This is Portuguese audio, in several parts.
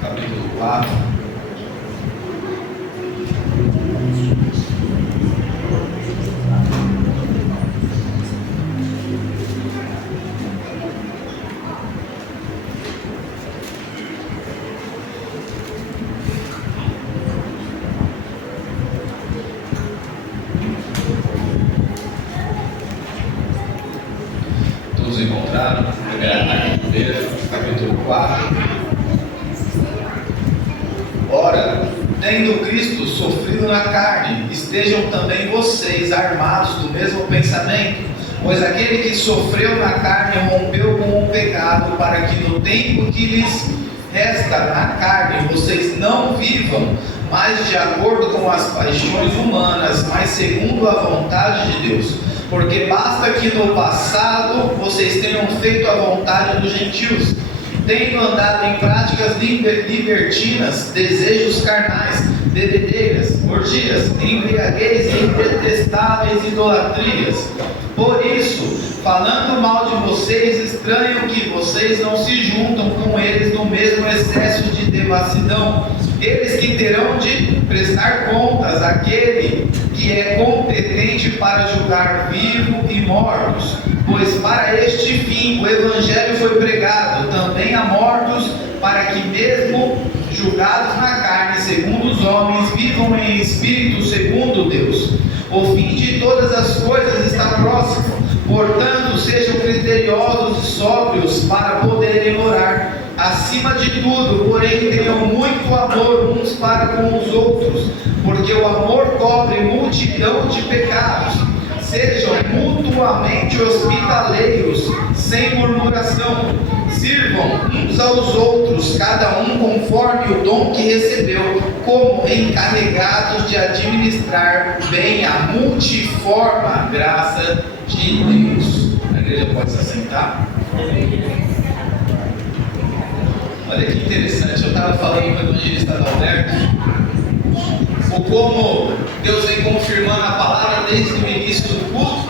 capítulo 4. Todos encontraram? Primeira carta de Pedro, capítulo 4. Ora, tendo Cristo sofrido na carne, estejam também vocês armados do mesmo pensamento, pois aquele que sofreu na carne rompeu com o pecado, para que no tempo que lhes resta na carne vocês não vivam mais de acordo com as paixões humanas, mas segundo a vontade de Deus. Porque basta que no passado vocês tenham feito a vontade dos gentios, tendo andado em práticas libertinas, desejos carnais, bebedeiras, orgias, embriaguez e detestáveis idolatrias. Por isso, falando mal de vocês, estranho que vocês não se juntam com eles no mesmo excesso de devassidão. Eles que terão de prestar contas àquele que é competente para julgar vivos e mortos, pois para este fim o Evangelho foi pregado também a mortos, para que mesmo julgados na carne segundo os homens, vivam em espírito segundo Deus. O fim de todas as coisas está próximo, portanto sejam criteriosos e sóbrios para poderem orar. Acima de tudo, porém, tenham muito amor uns para com os outros, porque o amor cobre multidão de pecados. Sejam mutuamente hospitaleiros, sem murmuração. Sirvam uns aos outros, cada um conforme o dom que recebeu, como encarregados de administrar bem a multiforme graça de Deus. A igreja pode se assentar? Olha que interessante, eu estava falando com o evangelista Adalberto o como Deus vem confirmando a palavra desde o início do culto,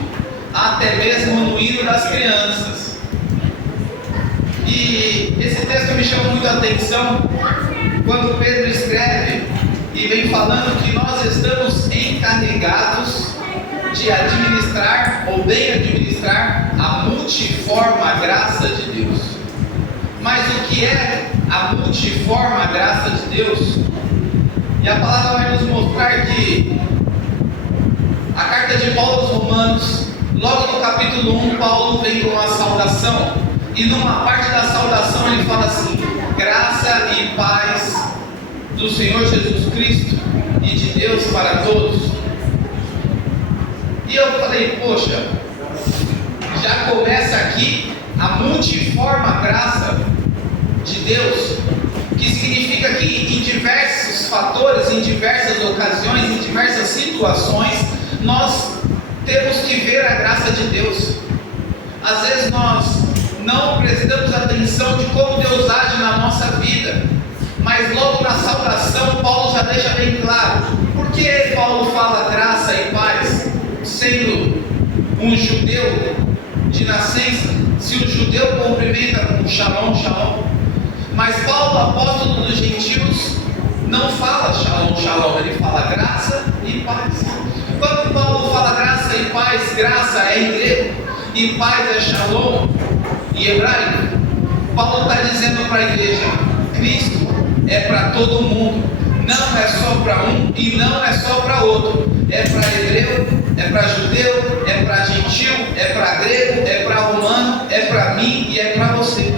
até mesmo no hino das crianças. E esse texto me chama muito a atenção quando Pedro escreve e vem falando que nós estamos encarregados de administrar, ou bem administrar, a multiforme graça de Deus. Mas o que é a multiforme graça de Deus? E a palavra vai nos mostrar que a carta de Paulo aos Romanos, logo no capítulo 1, Paulo vem com uma saudação, e numa parte da saudação ele fala assim: graça e paz do Senhor Jesus Cristo e de Deus para todos. E eu falei, poxa, já começa aqui a multiforme graça de Deus, que significa que em diversos fatores, em diversas ocasiões, em diversas situações, nós temos que ver a graça de Deus. Às vezes nós não prestamos atenção de como Deus age na nossa vida, mas logo na saudação Paulo já deixa bem claro. Por que Paulo fala graça e paz, sendo um judeu de nascença? Se o judeu cumprimenta com shalom, shalom, mas Paulo, apóstolo dos gentios, não fala shalom, shalom, ele fala graça e paz. Quando Paulo fala graça e paz, graça é em grego e paz é shalom em hebraico, Paulo está dizendo para a igreja: Cristo é para todo mundo, não é só para um e não é só para outro, é para hebreu, é para judeu, é para gentil, é para grego, é para romano, é para mim e é para você.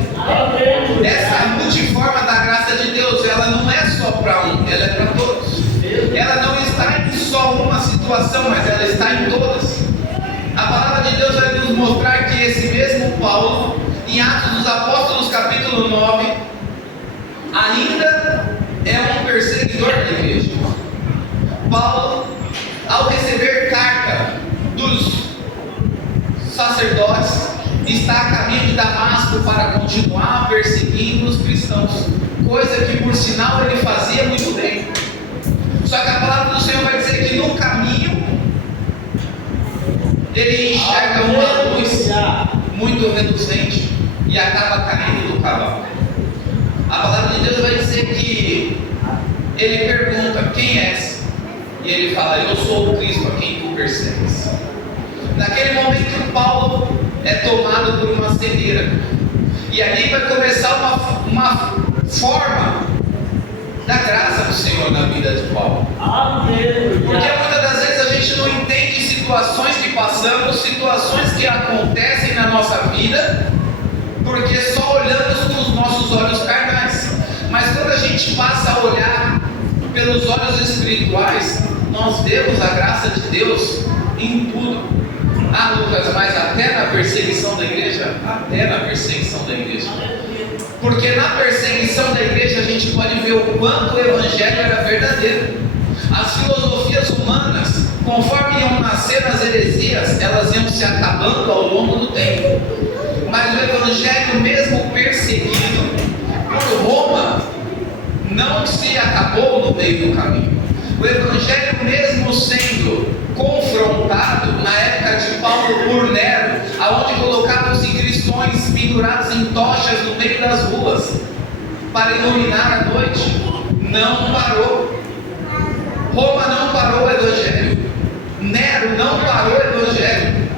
Essa multiforme da graça de Deus, ela não é só para um, ela é para todos. Ela não está em só uma situação, mas ela está em todas. A palavra de Deus vai nos mostrar que esse mesmo Paulo, em Atos dos Apóstolos capítulo 9, ainda é um perseguidor da igreja. Paulo, ao receber carta dos sacerdotes, está a caminho de Damasco para continuar perseguindo os cristãos, coisa que por sinal ele fazia muito bem. Só que a palavra do Senhor vai dizer que no caminho ele enxerga uma luz muito reluzente e acaba caindo do cavalo. A palavra de Deus vai dizer dizer que ele pergunta: quem és? E ele fala: eu sou o Cristo a quem tu persegues. Naquele momento, Paulo é tomado por uma cegueira, e ali vai começar uma forma da graça do Senhor na vida de Paulo. Porque muitas das vezes a gente não entende situações que passamos, situações que acontecem na nossa vida, porque só olhamos com os nossos olhos carnais. Mas quando a gente passa a olhar pelos olhos espirituais, nós vemos a graça de Deus em tudo. Ah, Lucas, mas até na perseguição da igreja? Até na perseguição da igreja. Porque na perseguição da igreja a gente pode ver o quanto o evangelho era verdadeiro. As filosofias humanas, conforme iam nascendo as heresias, elas iam se acabando ao longo do tempo. Mas o evangelho, mesmo perseguido por Roma, não se acabou no meio do caminho. O evangelho, mesmo sendo confrontado na época de Paulo por Nero, aonde colocavam-se cristãos pendurados em tochas no meio das ruas para iluminar a noite, não parou. Roma não parou o evangelho. Nero não parou o evangelho.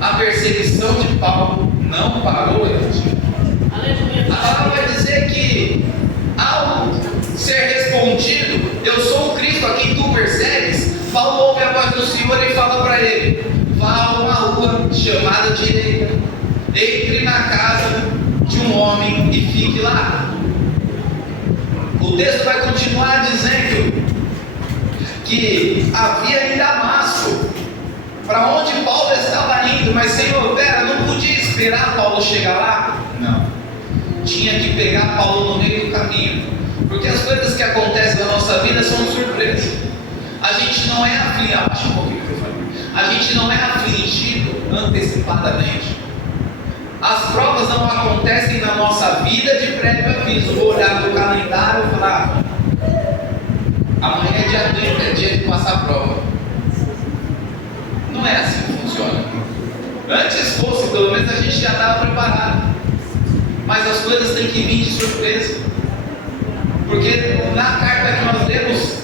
A perseguição de Paulo não parou o evangelho. A palavra vai dizer que, ao ser respondido: eu sou o Cristo a quem tu persegues, Paulo ouve a voz do Senhor e fala para ele: vá a uma rua chamada Direita, entre na casa de um homem e fique lá. O texto vai continuar dizendo que havia em Damasco, para onde Paulo estava indo. Mas Senhor, pera, não podia esperar Paulo chegar lá? Não, tinha que pegar Paulo no meio do caminho, porque as coisas que acontecem na nossa vida são surpresas. A gente não é afligido antecipadamente. As provas não acontecem na nossa vida de prévio aviso. Vou olhar no calendário e falar: amanhã é dia 30, é dia de passar a prova. Não é assim que funciona. Antes fosse, pelo menos a gente já estava preparado. Mas as coisas têm que vir de surpresa. Porque na carta que nós lemos,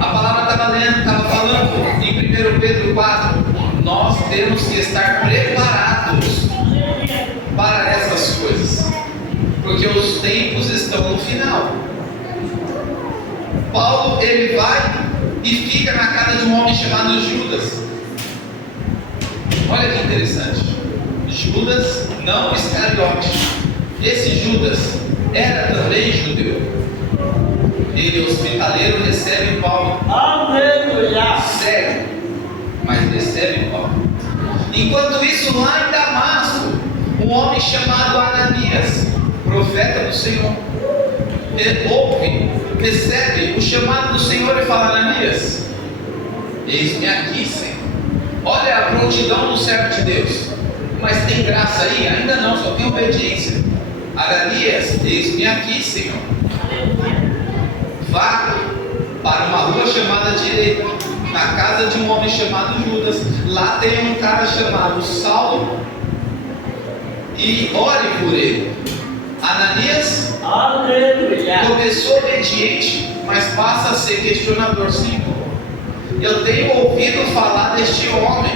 a palavra estava falando em 1 Pedro 4, nós temos que estar preparados para essas coisas, porque os tempos estão no final. Paulo, ele vai e fica na casa de um homem chamado Judas. Olha que interessante. Judas, não Iscariote. Esse Judas era também judeu. Ele, hospitaleiro, recebe Paulo. Aleluia! Cego, mas recebe Paulo. Enquanto isso, lá em Damasco, um homem chamado Ananias, profeta do Senhor, ouve, recebe o chamado do Senhor e fala: Ananias, eis-me aqui, Senhor. Olha a prontidão do servo de Deus. Mas tem graça aí? Ainda não, só tem obediência. Ananias, eis-me aqui, Senhor. Vá para uma rua chamada Direita, na casa de um homem chamado Judas. Lá tem um cara chamado Saulo, e ore por ele. Ananias, aleluia, começou obediente, mas passa a ser questionador. Senhor, eu tenho ouvido falar deste homem.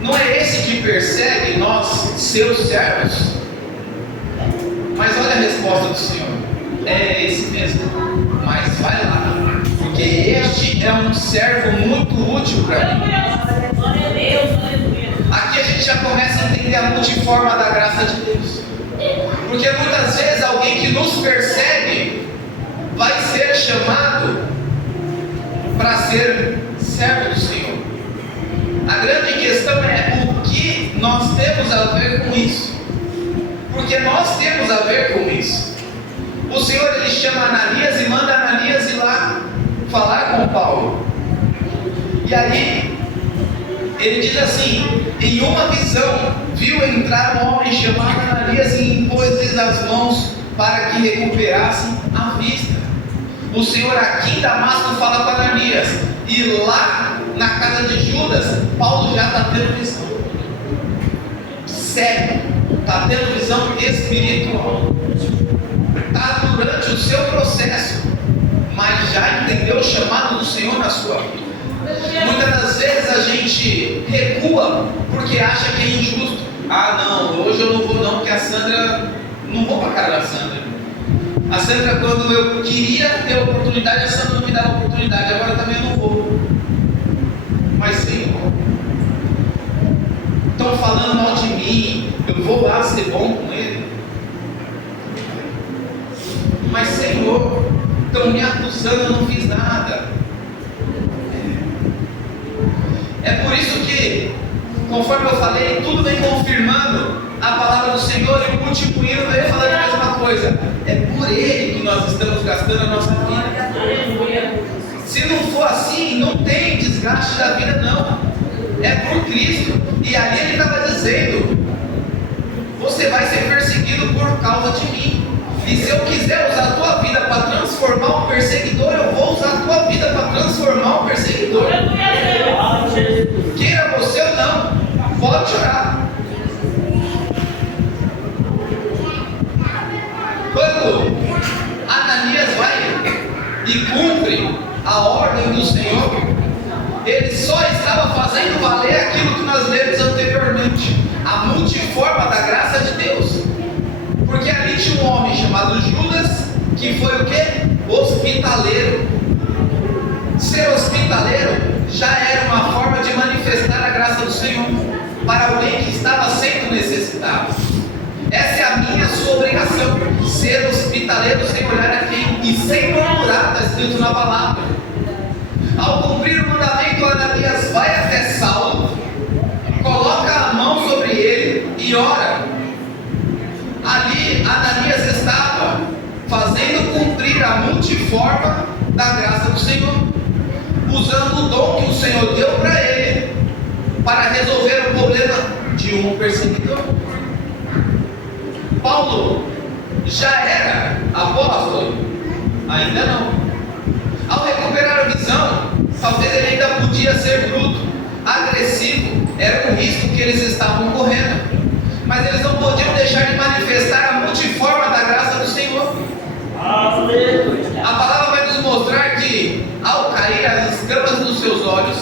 Não é esse que persegue nós, seus servos? Mas olha a resposta do Senhor: é esse mesmo, mas vai lá, porque este é um servo muito útil para mim. Aqui a gente já começa a entender a multiforma da graça de Deus, porque muitas vezes alguém que nos persegue vai ser chamado para ser servo do Senhor. A grande questão é o que nós temos a ver com isso, porque nós temos a ver com isso. O Senhor, ele chama Ananias e manda Ananias ir lá falar com Paulo. E aí ele diz assim: em uma visão viu entrar um homem chamado Ananias e impôs-lhes as mãos para que recuperassem a vista. O Senhor aqui em Damasco fala com Ananias, e lá na casa de Judas, Paulo já está tendo visão. Cego, está tendo visão espiritual. Sandra, não vou para a cara da Sandra. A Sandra, quando eu queria ter oportunidade, a Sandra não me dava oportunidade, agora também eu não vou. Mas Senhor, estão falando mal de mim, eu vou lá ser bom com ele. Mas Senhor, estão me acusando, eu não fiz nada. É por isso que, conforme eu falei, tudo vem confirmando a palavra do Senhor, e o último hino veio falando a mesma coisa. É por Ele que nós estamos gastando a nossa vida. Se não for assim, não tem desgaste da vida, não. É por Cristo. E ali Ele estava dizendo: você vai ser perseguido por causa de mim. E se eu quiser usar a tua vida para transformar um perseguidor, eu vou usar a tua vida para transformar um perseguidor. Queira você ou não, pode chorar. Quando Ananias vai e cumpre a ordem do Senhor, ele só estava fazendo valer aquilo que nós lemos anteriormente, a multiforma da graça de Deus. Porque ali tinha um homem chamado Judas, que foi o quê? Hospitaleiro. Ser hospitaleiro já era uma forma de manifestar a graça do Senhor para alguém que estava sendo necessitado. Essa é a minha, sua obrigação, ser hospitaleiro sem olhar a quem e sem murmurar, está escrito na palavra. Ao cumprir o mandamento, Ananias vai até Saulo, coloca a mão sobre ele e ora. Ali Ananias estava fazendo cumprir a multiforma da graça do Senhor, usando o dom que o Senhor deu para ele para resolver o problema de um perseguidor. Paulo já era apóstolo? Ainda não. Ao recuperar a visão, talvez ele ainda podia ser bruto, agressivo, era um risco que eles estavam correndo. Mas eles não podiam deixar de manifestar a multiforma da graça do Senhor. A palavra vai nos mostrar que, ao cair as escamas dos seus olhos,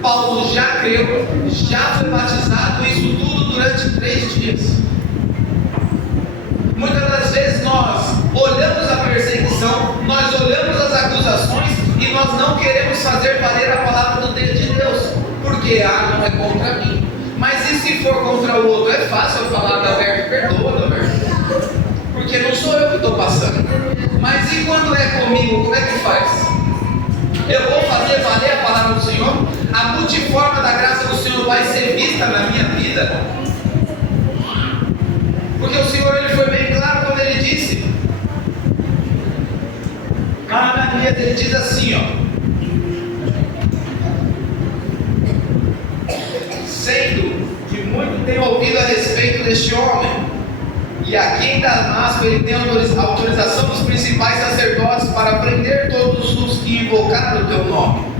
Paulo já creu, já foi batizado, isso tudo durante 3 dias. Muitas das vezes nós olhamos a perseguição, nós olhamos as acusações e nós não queremos fazer valer a palavra do Deus de Deus, porque não é contra mim. Mas e se for contra o outro? É fácil eu falar, Alberto, perdoa, Alberto, porque não sou eu que estou passando. Mas e quando é comigo, como é que faz? Eu vou fazer valer a palavra do Senhor? A multiforma da graça do Senhor vai ser vista na minha vida? Porque o Senhor, ele foi bem claro quando ele disse, a Ananias, ele diz assim, sendo que muito tem ouvido a respeito deste homem, e aqui em Damasco ele tem autorização dos principais sacerdotes para prender todos os que invocaram o teu nome.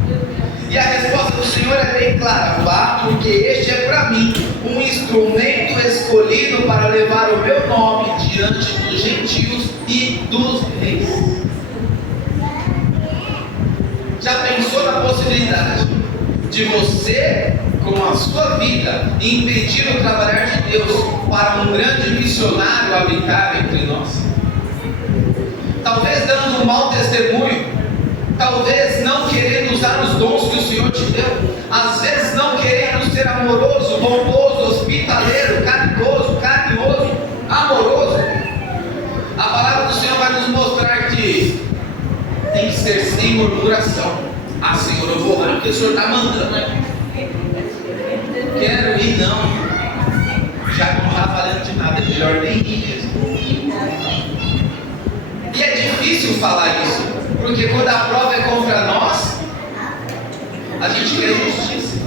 E a resposta do Senhor é bem clara: vá, porque este é para mim um instrumento escolhido para levar o meu nome diante dos gentios e dos reis. Já pensou na possibilidade de você, com a sua vida, impedir o trabalhar de Deus para um grande missionário habitar entre nós? Talvez dando um mau testemunho, talvez não querendo usar os dons que o Senhor te deu, às vezes não querendo ser amoroso, bondoso, hospitaleiro, caridoso, carinhoso, amoroso. A palavra do Senhor vai nos mostrar que tem que ser sem murmuração. Ah, Senhor, eu vou lá porque o Senhor está mandando, né? Quero ir, não. Já que não está valendo de nada, é melhor nem ir mesmo. E é difícil falar isso, porque quando a prova é contra nós, a gente quer justiça.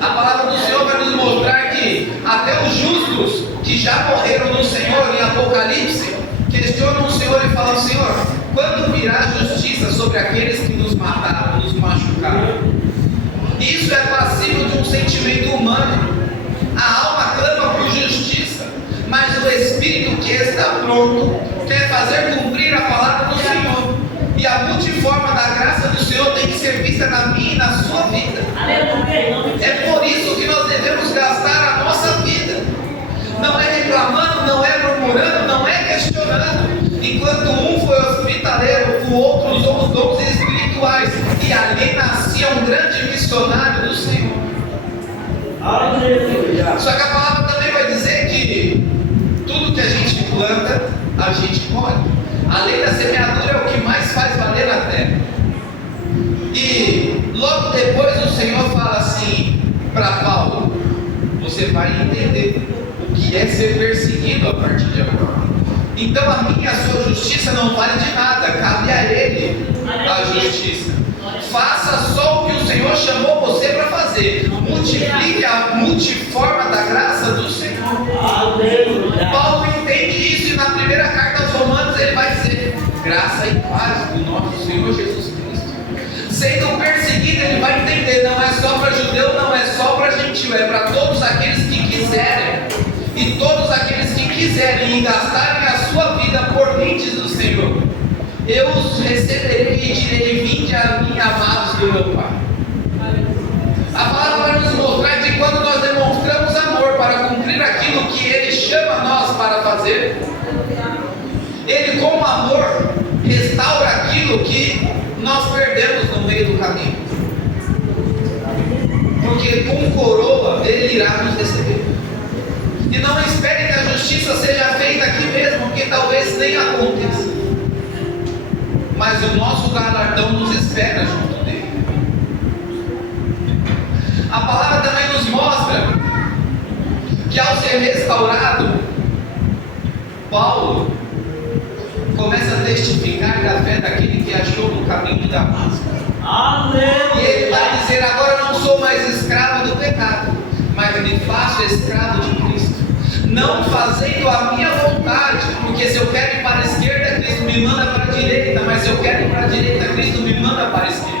A palavra do Senhor vai nos mostrar que até os justos que já morreram no Senhor, em Apocalipse, questionam o Senhor e falam: Senhor, quando virá a justiça sobre aqueles que nos mataram, nos machucaram? Isso é passível de um sentimento humano. A alma clama por justiça, mas o Espírito que está pronto quer fazer cumprir a palavra do Senhor. E a multiforma da graça do Senhor tem que ser vista na minha e na sua vida. É por isso que nós devemos gastar a nossa vida. Não é reclamando, não é murmurando, um foi hospitaleiro, o outro usou os dons espirituais, e ali nascia um grande missionário do Senhor. Aleluia. Só que a palavra também vai dizer que tudo que a gente planta, a gente colhe. A lei da semeadura é o que mais faz valer a terra. E logo depois o Senhor fala assim para Paulo: você vai entender o que é ser perseguido a partir de agora. Então a minha e a sua justiça não vale de nada, cabe a Ele a justiça. Faça só o que o Senhor chamou você para fazer. Multiplique a multiforma da graça do Senhor. Aleluia. Paulo entende isso e na primeira carta aos Romanos ele vai dizer: graça e paz do nosso Senhor Jesus Cristo. Sendo perseguido, ele vai entender, não é só para judeu, não é só para gentil, é para todos aqueles que quiserem. E todos aqueles que quiserem e gastarem a sua vida por mim, diz o Senhor, eu os receberei e direi: vinde a mim, amados do meu Pai. A palavra vai nos mostrar que quando nós demonstramos amor para cumprir aquilo que Ele chama nós para fazer, Ele com amor restaura aquilo que nós perdemos no meio do caminho. Porque com coroa Ele irá nos receber. E não espere que a justiça seja feita aqui mesmo, porque talvez nem aconteça. Mas o nosso galardão nos espera junto dele. A palavra também nos mostra que ao ser restaurado, Paulo começa a testificar da fé daquele que achou no caminho de Damasco. E ele vai dizer: agora não sou mais escravo do pecado, mas me faço escravo de Cristo. Não fazendo a minha vontade, porque se eu quero ir para a esquerda, Cristo me manda para a direita, mas se eu quero ir para a direita, Cristo me manda para a esquerda.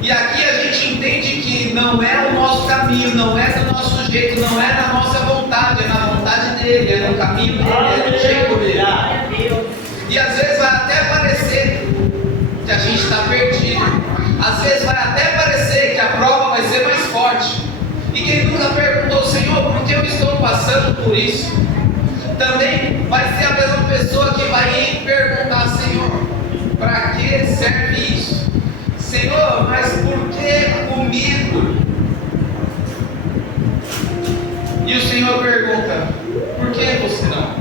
E aqui a gente entende que não é o nosso caminho, não é do nosso jeito, não é na nossa vontade, é na vontade dele, é no caminho dele, é no jeito dele. E às vezes vai até parecer que a gente está perdido, às vezes vai até parecer que a prova vai ser mais forte. E quem nunca perguntou: Senhor, por que eu estou passando por isso? Também vai ser a mesma pessoa que vai perguntar: Senhor, para que serve isso? Senhor, mas por que comigo? E o Senhor pergunta: por que você não?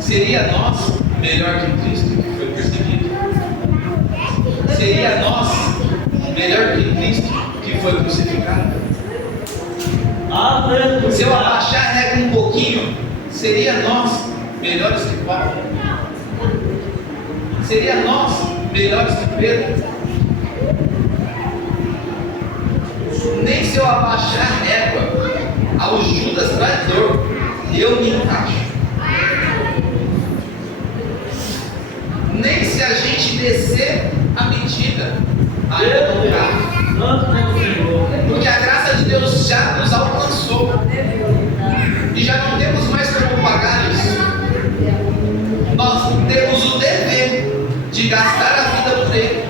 Seria nós melhor que Cristo que foi perseguido? Seria nós melhor que Cristo que foi crucificado? Se eu abaixar a régua um pouquinho, seria nós melhores que Paulo? Seria nós melhores que Pedro? Nem se eu abaixar a régua ao Judas traidor, eu me encaixo. Nem se a gente descer a medida, ainda não cabe. Porque a graça de Deus já nos alcançou e já não temos mais como pagar isso. Nós temos o dever de gastar a vida por Ele.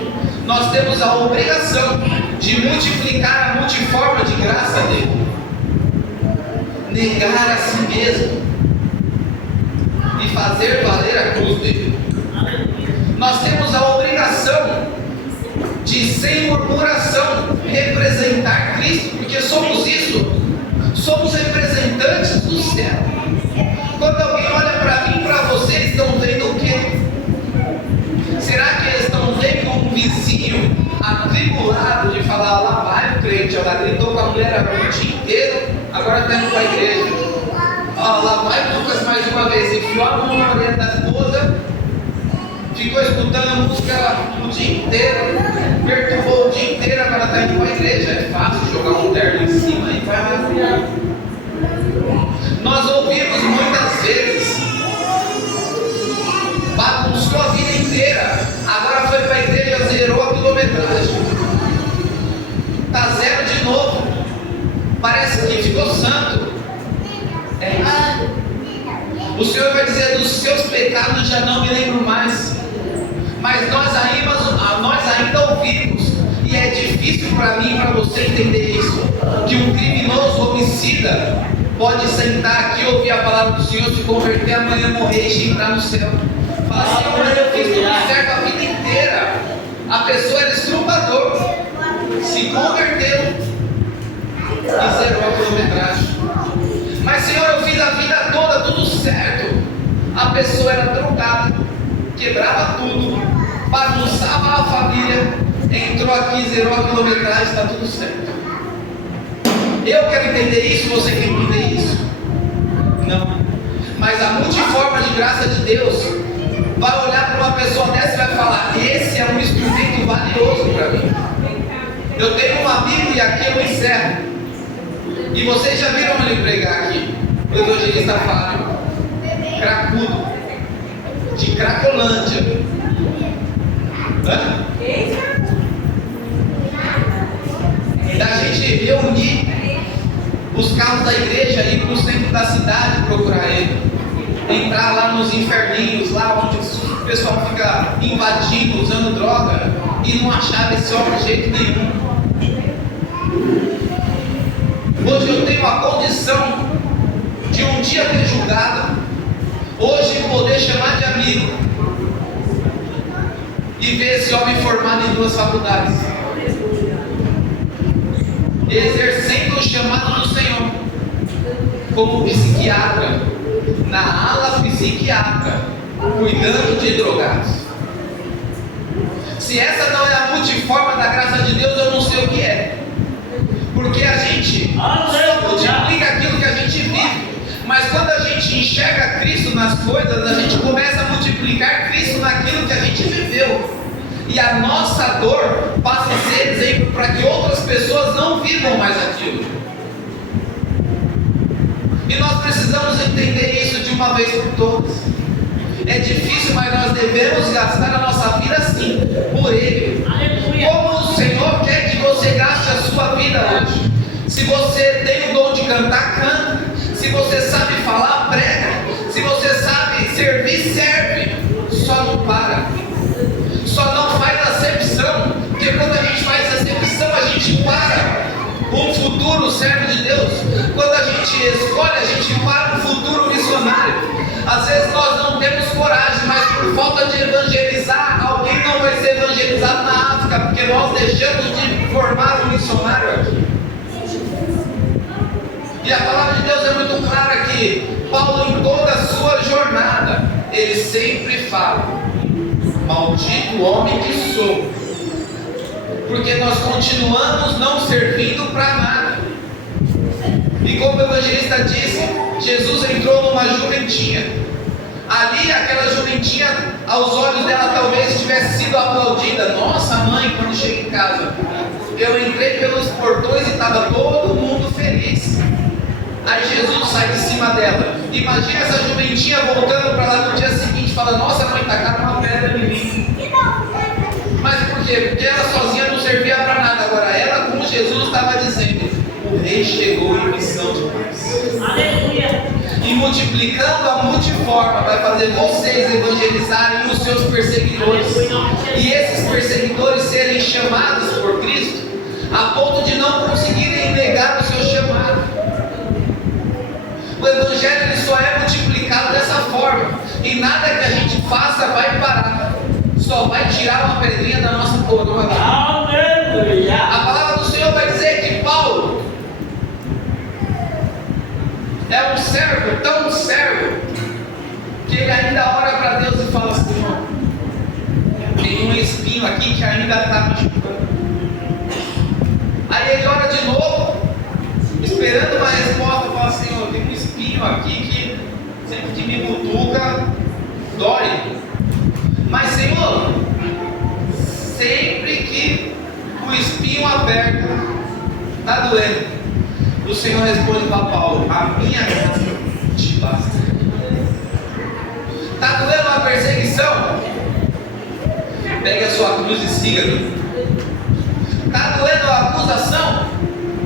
Nós temos a obrigação de multiplicar a multiforma de graça dele. Negar a si mesmo e fazer valer a cruz dele. Nós temos a obrigação de, sem murmuração, representar Cristo, porque somos isso, somos representantes do céu. Quando alguém olha para mim e para você, eles estão vendo o quê? Será que eles estão vendo um vizinho atribulado de falar: lá vai o crente, ela gritou com a mulher o dia inteiro, agora está indo para a igreja. Lá vai Lucas mais uma vez, enfiou a mão na orelha da esposa, ficou escutando a música o dia inteiro, perturbou o dia inteiro, agora está indo para a igreja. É fácil jogar um terno em cima e vai mergulhar. Nós ouvimos muitas vezes: bagunçou a vida inteira, agora foi para a igreja, zerou a quilometragem, está zero de novo, parece que ficou santo. É isso. O Senhor vai dizer: dos seus pecados já não me lembro mais. Mas nós ainda ouvimos, e é difícil para mim e para você entender isso, que um criminoso homicida pode sentar aqui, ouvir a palavra do Senhor, se converter, amanhã morrer e entrar no céu. Fala, Senhor, mas eu fiz tudo certo a vida inteira. A pessoa era estrupador, se converteu e zerou a quilometragem. Mas, Senhor, eu fiz a vida toda tudo certo. A pessoa era drogada, quebrava tudo, bagunçava a família, entrou aqui, zerou a quilometragem, está tudo certo. Eu quero entender isso, você quer entender isso? Não. Mas a multiforme de graça de Deus vai olhar para uma pessoa dessa e vai falar: esse é um instrumento valioso para mim. Eu tenho um amigo, e aqui eu encerro, e vocês já viram ele pregar aqui, o evangelista Fábio, cracudo, de Cracolândia. Da gente reunir os carros da igreja, ir para o centro da cidade procurar ele, entrar lá nos inferninhos, lá onde o pessoal fica invadindo, usando droga, e não achava esse homem de jeito nenhum. Hoje eu tenho a condição de um dia ter julgado, hoje poder chamar de amigo e ver esse homem formado em 2 faculdades, exercendo o chamado do Senhor como psiquiatra, na ala psiquiatra, cuidando de drogados. Se essa não é a multiforma da graça de Deus, eu não sei o que é. Porque a gente só multiplica aquilo que a gente vive. Mas quando a gente enxerga Cristo nas coisas, a gente começa a multiplicar Cristo naquilo que a gente viveu. E a nossa dor passa a ser exemplo para que outras pessoas não vivam mais aquilo. E nós precisamos entender isso de uma vez por todas. É difícil, mas nós devemos gastar a nossa vida assim, por Ele. Como o Senhor quer que você gaste a sua vida hoje. Se você tem o dom de cantar, canta. Se você sabe falar, prega. Se você sabe servir, serve. Só não para. Só não faz acepção. Porque quando a gente faz acepção, a gente para um futuro servo de Deus. Quando a gente escolhe, a gente para um futuro missionário. Às vezes nós não temos coragem, mas por falta de evangelizar, alguém não vai ser evangelizado na África, porque nós deixamos de formar um missionário aqui. E a palavra de Deus é muito clara aqui. Paulo, em toda a sua jornada, ele sempre fala: maldito o homem que sou, porque nós continuamos não servindo para nada. E como o evangelista disse, Jesus entrou numa jumentinha. Ali, aquela jumentinha, aos olhos dela, talvez tivesse sido aplaudida. Nossa, mãe, quando chega em casa, eu entrei pelos portões e estava todo mundo feliz. Aí Jesus sai de cima dela. Imagina essa jumentinha voltando para lá no dia seguinte, falando: nossa, mãe, tacaram uma pedra em mim. Mas por quê? Porque ela sozinha não servia para nada. Agora ela, como Jesus estava dizendo, o rei chegou em missão de paz. Aleluia. E multiplicando a multiforma, vai fazer vocês evangelizarem os seus perseguidores. E esses perseguidores serem chamados por Cristo, a ponto de não conseguirem negar o seu chamado. O evangelho ele só é multiplicado dessa forma. E nada que a gente faça vai parar. Só vai tirar uma pedrinha da nossa coroa. A palavra do Senhor vai dizer que Paulo é um servo, tão servo, que ele ainda ora para Deus e fala: Senhor, tem um espinho aqui que ainda está me chupando. Aí ele ora de novo, esperando uma resposta, e fala: Senhor, tem um espinho aqui que sempre que me cutuca, dói. Mas Senhor, sempre que o espinho aberto está doendo, o Senhor responde para Paulo: a minha graça te basta. Está doendo a perseguição? Pegue a sua cruz e siga-me. Está doendo a acusação?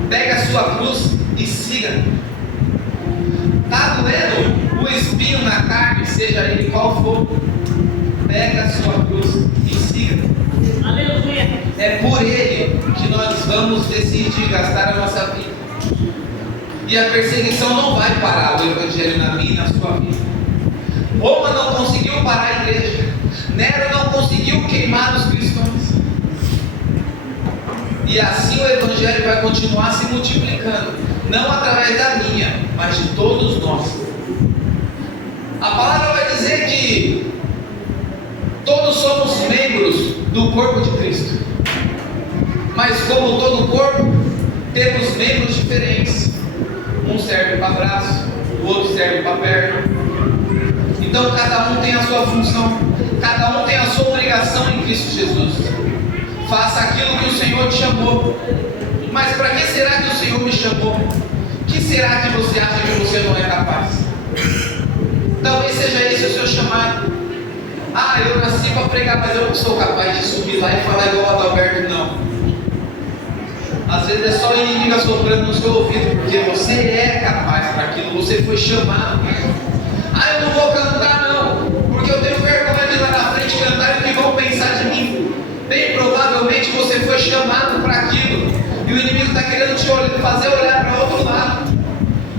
Pegue a sua cruz e siga-me. Está doendo o espinho na carne, seja ele qual for? Pega a sua cruz e siga-me. Aleluia. É por ele que nós vamos decidir gastar a nossa vida. E a perseguição não vai parar o Evangelho na minha e na sua vida. Roma não conseguiu parar a igreja. Nero não conseguiu queimar os cristãos. E assim o Evangelho vai continuar se multiplicando. Não através da minha, mas de todos nós. A palavra vai dizer que todos somos membros do corpo de Cristo. Mas como todo corpo, temos membros diferentes. Um serve para braço, o outro serve para perna. Então cada um tem a sua função, cada um tem a sua obrigação em Cristo Jesus. Faça aquilo que o Senhor te chamou. Mas para que será que o Senhor me chamou? O que será que você acha que você não é capaz? Talvez seja esse o seu chamado. Ah, eu nasci para pregar, mas eu não sou capaz de subir lá e falar igual o Adalberto, não. Às vezes é só o inimigo assoprando no seu ouvido, porque você é capaz para aquilo, você foi chamado. Ah, eu não vou cantar não, porque eu tenho vergonha de ir lá na frente cantar e o que vão pensar de mim. Bem provavelmente você foi chamado para aquilo, e o inimigo está querendo te fazer olhar para outro lado.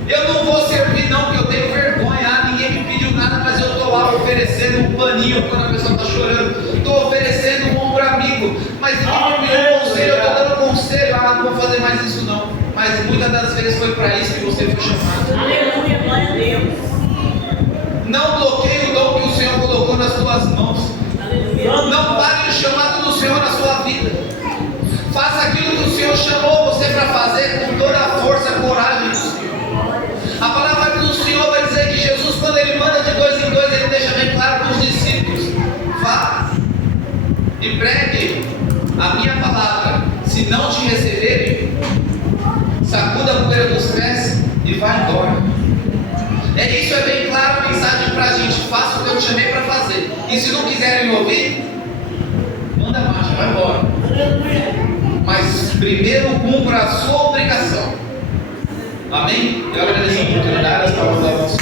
Eu não vou servir não, porque eu tenho vergonha. Ah, ninguém me pediu nada, mas eu estou lá oferecendo um paninho quando a pessoa está chorando. Estou oferecendo um ombro amigo, mas ninguém me pediu conselho, eu estou dando conselho. Ah, não vou fazer mais isso não. Mas muitas das vezes foi para isso que você foi chamado. Aleluia, glória a Deus. Não bloqueie o dom que o Senhor colocou nas tuas mãos. Não pare o chamado do Senhor na sua vida. Faça aquilo que o Senhor chamou você para fazer com toda a força e coragem do Senhor. A palavra do Senhor vai dizer que Jesus, quando Ele manda de 2 em 2, Ele deixa bem claro para os discípulos: vá e pregue a minha palavra. Se não te receberem, sacuda a poeira dos pés e vá embora. Isso é bem claro a mensagem para a gente: faça o que eu te chamei para fazer. E se não quiserem me ouvir, manda marcha, vai embora. Mas primeiro cumpra a sua obrigação. Amém? Eu agradeço a oportunidade, as palavras